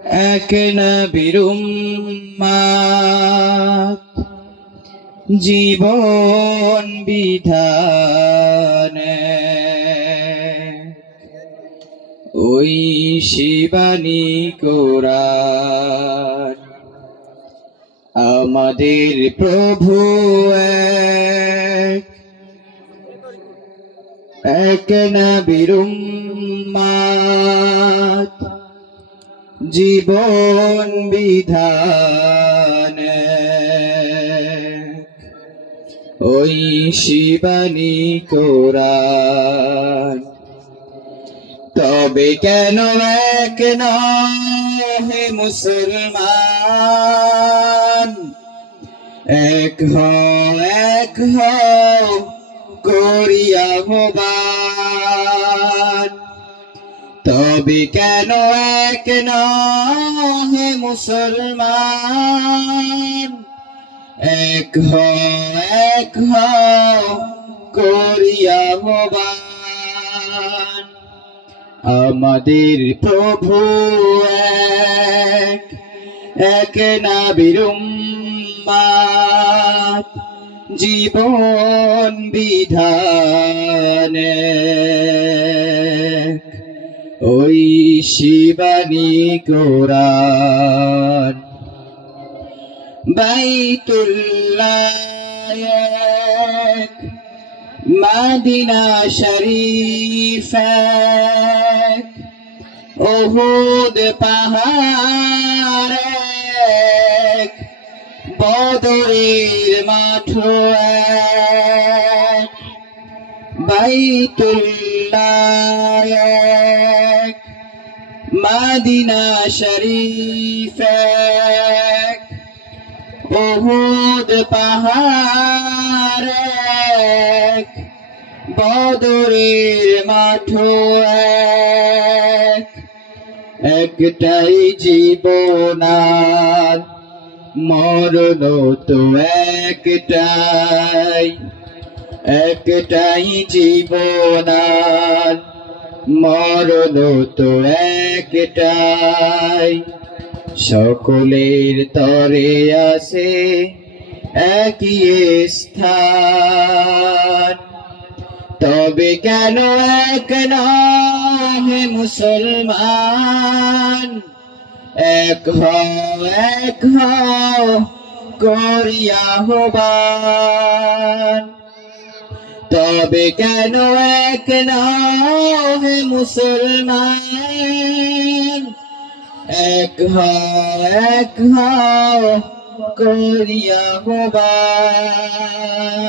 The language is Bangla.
এক নবীর উম্মত জীবন বিধানে ওই শিবানী কোরআন আমাদের প্রভু এক নবীর উম্মত জীবন বিধানে ওই শিবানী কোরআন তবে কেন এক নহে মুসলমান এক হও করিয়া আহ্বান তবে কেন এক নহে মুসলমান এক হও করিয়া আহ্বান আমাদের প্রভু এক নবীর উম্মত জীবন বিধানে ওই শিবানী কোরআন বাইতুল্লাহ মদিনা শরীফ উহুদ পাহাড় বদরের মাঠ বাইতুল্লাহ মদিনা শরীফ উহুদ পাহাড় বদরের মাঠ একটাই জীবন মরণ তো একটাই জীবন মরণ তো একটাই সকলের তরে আছে একই স্থান তবে কেন এক নহে মুসলমান এক হও করিয়া আহ্বান তবে কেন এক নহে মুসলমান এক হও করিয়া আহ্বান